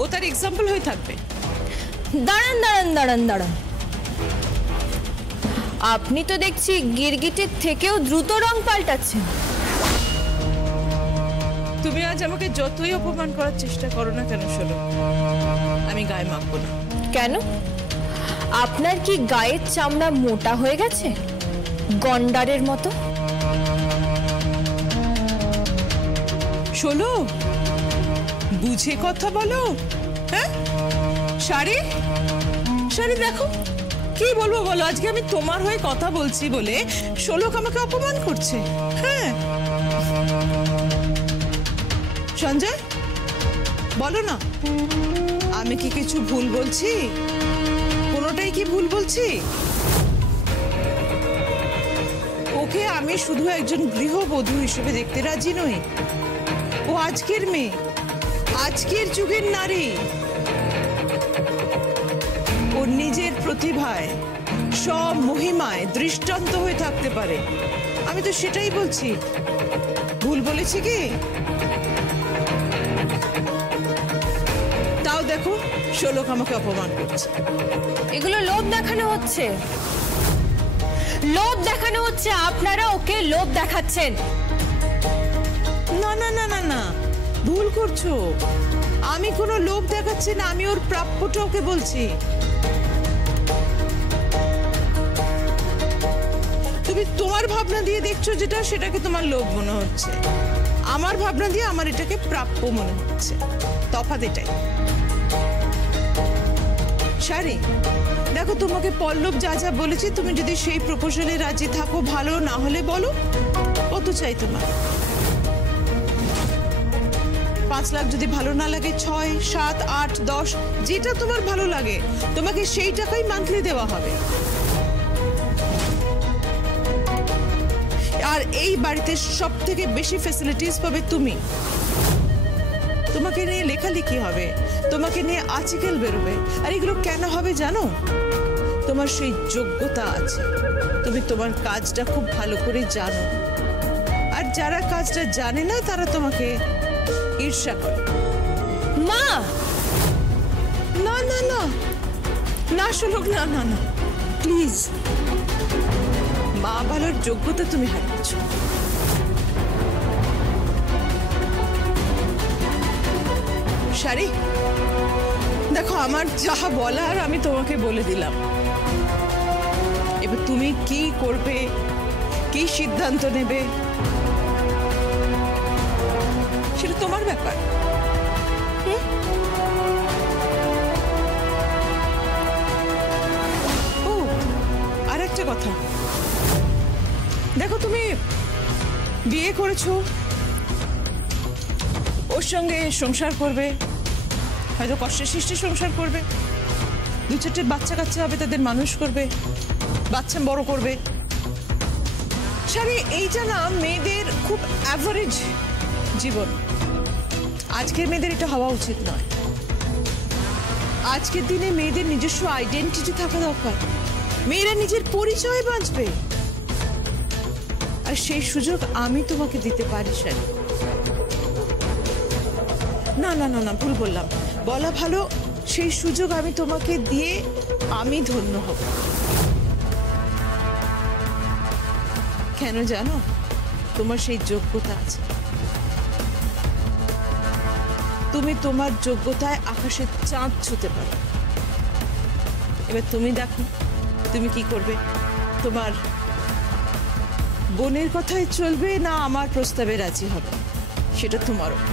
ও তার এক্সাম্পল হয়ে থাকবে। দাঁড়ান দাঁড়ান দাঁড়ান দাঁড়ান, আপনি তো দেখছি গিরগিটির থেকেও দ্রুত রং পাল্টাচ্ছেন। তুমি আজ আমাকে যতই অপমান করার চেষ্টা করো না কেন শোনো, আমি গায়ে মাখবো না। কেন? আপনার কি গায়ের চামড়া মোটা হয়ে গেছে গন্ডারের মতো? শোনো, বুঝে কথা বলো। হ্যাঁ শাড়ি, শাড়ি দেখো কি বলবো বলো, আজকে আমি তোমার হয়ে কথা বলছি বলে শোলক আমাকে অপমান করছে। হ্যাঁ সঞ্জয় বলো না, আমি কি কিছু ভুল বলছি? কোনোটাই কি ভুল বলছি? ওকে আমি শুধু একজন গৃহবধূ হিসেবে দেখতে রাজি নই। ও আজকের মেয়ে, আজকের যুগের নারী। ও নিজের প্রতিভায়, সব মহিমায় দৃষ্টান্ত হয়ে থাকতে পারে। আমি তো সেটাই বলছি। ভুল বলেছি কি? তাও দেখো শোলক আমাকে অপমান করছে। এগুলো লোভ দেখানো হচ্ছে, লোভ দেখানো হচ্ছে। আপনারা ওকে লোভ দেখাচ্ছেন। না না না না না, ভুল করছো। আমি কোনো লোভ দেখাচ্ছি না, আমি ওর প্রাপ্যটা ওকে বলছি। তুমি তোমার ভাবনা দিয়ে দেখছো যেটা, সেটাকে তোমার লোভ মনে হচ্ছে। আমার ভাবনা দিয়ে আমার এটাকে প্রাপ্য মনে হচ্ছে। তফাৎ এটাই। শাড়ি দেখো, তোমাকে পল্লব যা যা বলেছি, তুমি যদি সেই প্রপোজালে রাজি থাকো ভালো, না হলে বলো কত চাই তোমার। 5 লাখ যদি ভালো না লাগে 6, 7, 8, 10 যেটা তোমার ভালো লাগে, তোমাকে সেই টাকাই মান্থলি দেওয়া হবে। আর এই বাড়িতে সব থেকে বেশি ফ্যাসিলিটিস পাবে তুমি। তোমাকে নিয়ে লেখালেখি হবে, তোমাকে নিয়ে আর্টিকেল বেরোবে। আর এগুলো কেন হবে জানো? তোমার সেই যোগ্যতা আছে, তুমি তোমার কাজটা খুব ভালো করে জানো। আর যারা কাজটা জানে না তারা তোমাকে ঈর্ষা করে। মা না না না না শোলক, না না না প্লিজ, মা বলার যোগ্যতা তুমি হারিয়েছ। শাড়ি দেখো, আমার যা বলার আমি তোমাকে বলে দিলাম। এবার তুমি কি করবে, কি সিদ্ধান্ত নেবে, সেটা তোমার ব্যাপার। ও আর একটা কথা, দেখো তুমি বিয়ে করেছো, ওর সঙ্গে সংসার করবে, হয়তো কষ্টে সৃষ্টি সংসার করবে, 2-4টে বাচ্চা কাচ্চা হবে, তাদের মানুষ করবে, বাচ্চা বড় করবে। শাড়ি এইটা না মেয়েদের খুব অ্যাভারেজ জীবন। আজকের মেয়েদের এটা হওয়া উচিত নয়। আজকের দিনে মেয়েদের নিজস্ব আইডেন্টিটি থাকা দরকার। মেয়েরা নিজের পরিচয় বাঁচবে, আর সেই সুযোগ আমি তোমাকে দিতে পারি শাড়ি। না না না না, ভুল বললাম, বলা ভালো, সেই সুযোগ আমি তোমাকে দিয়ে আমি ধন্য হব। কেন জানো? তোমার সেই যোগ্যতা আছে। তুমি তোমার যোগ্যতায় আকাশের চাঁদ ছুঁতে পারো। এবার তুমি দেখো তুমি কি করবে। তোমার বোনের কথাই চলবে না আমার প্রস্তাবে রাজি হবে, সেটা তোমার উপর।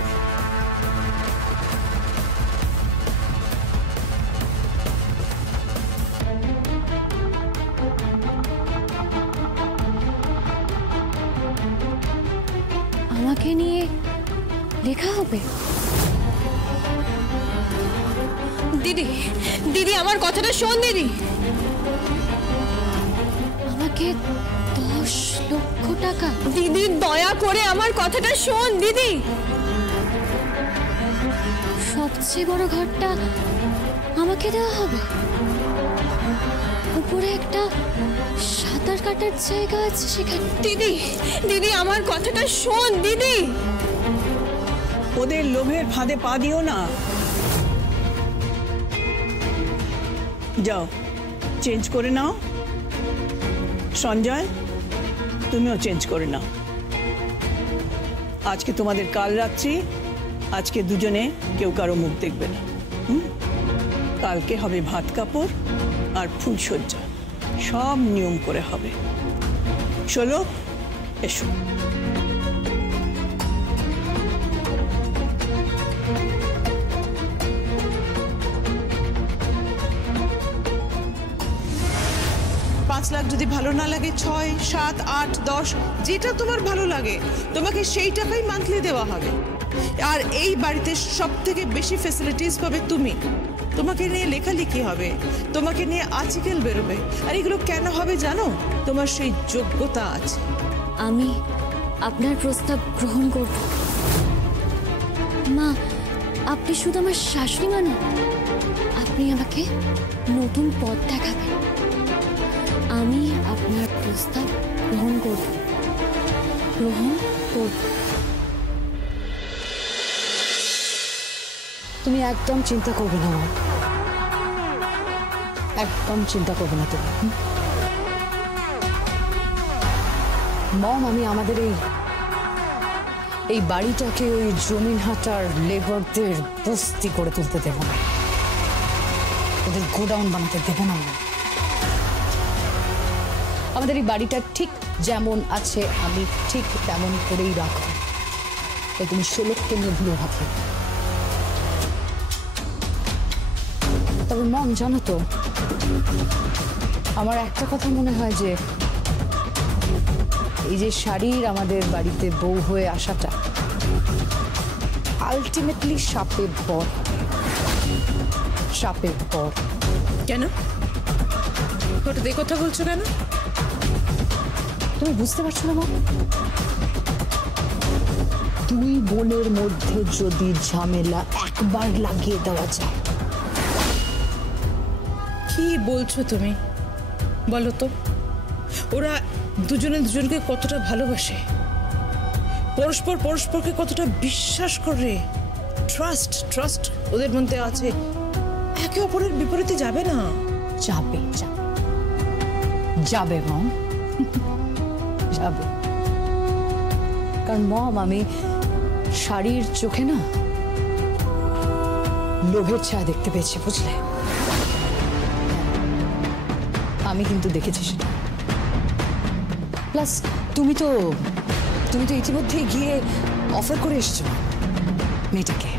আমাকে নিয়ে লেখা হবে? দিদি, দিদি আমার কথাটা শোন দিদি। আমাকে 10 লক্ষ টাকা? দিদি দয়া করে আমার কথাটা শোন দিদি। সবচেয়ে বড় ঘরটা আমাকে দেওয়া হবে, উপরে একটা সাঁতার কাটার জায়গা আছে সেখানে। দিদি, দিদি আমার কথাটা শোন দিদি। ওদের লোভের ফাঁদে পা দিও না। যাও চেঞ্জ করে নাও। সঞ্জয়, তুমিও চেঞ্জ করে নাও। আজকে তোমাদের কাল রাত্রি, আজকে দুজনে কেউ কারো মুখ দেখবে না। কালকে হবে ভাত কাপড় আর ফুলসজ্জা, সব নিয়ম করে হবে। চলো এসো। পাঁচ লাখ যদি ভালো না লাগে, 6, 7, 8, 10 যেটা তোমার ভালো লাগে তোমাকে সেই টাকাই মান্থলি দেওয়া হবে। আর এই বাড়িতে সব থেকে বেশি ফ্যাসিলিটিস পাবে তুমি। তোমাকে নিয়ে লেখালেখি হবে, তোমাকে নিয়ে আর্টিকেল বেরোবে। আর এগুলো কেন হবে জানো? তোমার সেই যোগ্যতা আছে। আমি আপনার প্রস্তাব গ্রহণ করব। মা, আপনি শুধু আমার শাশুড়ি মা না, আপনি আমাকে নতুন পথ দেখাবেন। আমি আপনার প্রস্তাব গ্রহণ করব। তুমি একদম চিন্তা করবে না, একদম চিন্তা করবে না তুমি। মম, আমি আমাদের এই বাড়িটাকে ওই জমিন হাটার লেবারদের বস্তি করে তুলতে দেব না, ওদের গোডাউন বানাতে দেব না। আমাদের এই বাড়িটা ঠিক যেমন আছে আমি ঠিক তেমন করেই রাখবো। তাই তুমি শোলককে নিয়ে ভুলে ভাববে। তবে মম, জানো তো, আমার একটা কথা মনে হয় যে এই যে শাড়ির আমাদের বাড়িতে বউ হয়ে আসাটা আলটিমেটলি সাপে ভর। কেন হঠাৎ এই কথা বলছো কেন? তুমি বুঝতে পারছো না মম? দুই বোনের মধ্যে যদি ঝামেলা একবার লাগিয়ে দেওয়া যায়। কি বলছো তুমি? বলো তো, ওরা দুজনে দুজনকে কতটা ভালোবাসে, পরস্পরকে কতটা বিশ্বাস করে। ট্রাস্ট ওদের মধ্যে আছে। একে অপরের বিপরীতে যাবে না। যাবে মম, যাবে। কারণ মম, আমি শাড়ির চোখে না লোভের ছায়া দেখতে পেয়েছি, বুঝলে? আমি কিন্তু দেখেছি সেটা। প্লাস তুমি তো ইতিমধ্যেই গিয়ে অফার করে এসছো মেয়েটাকে।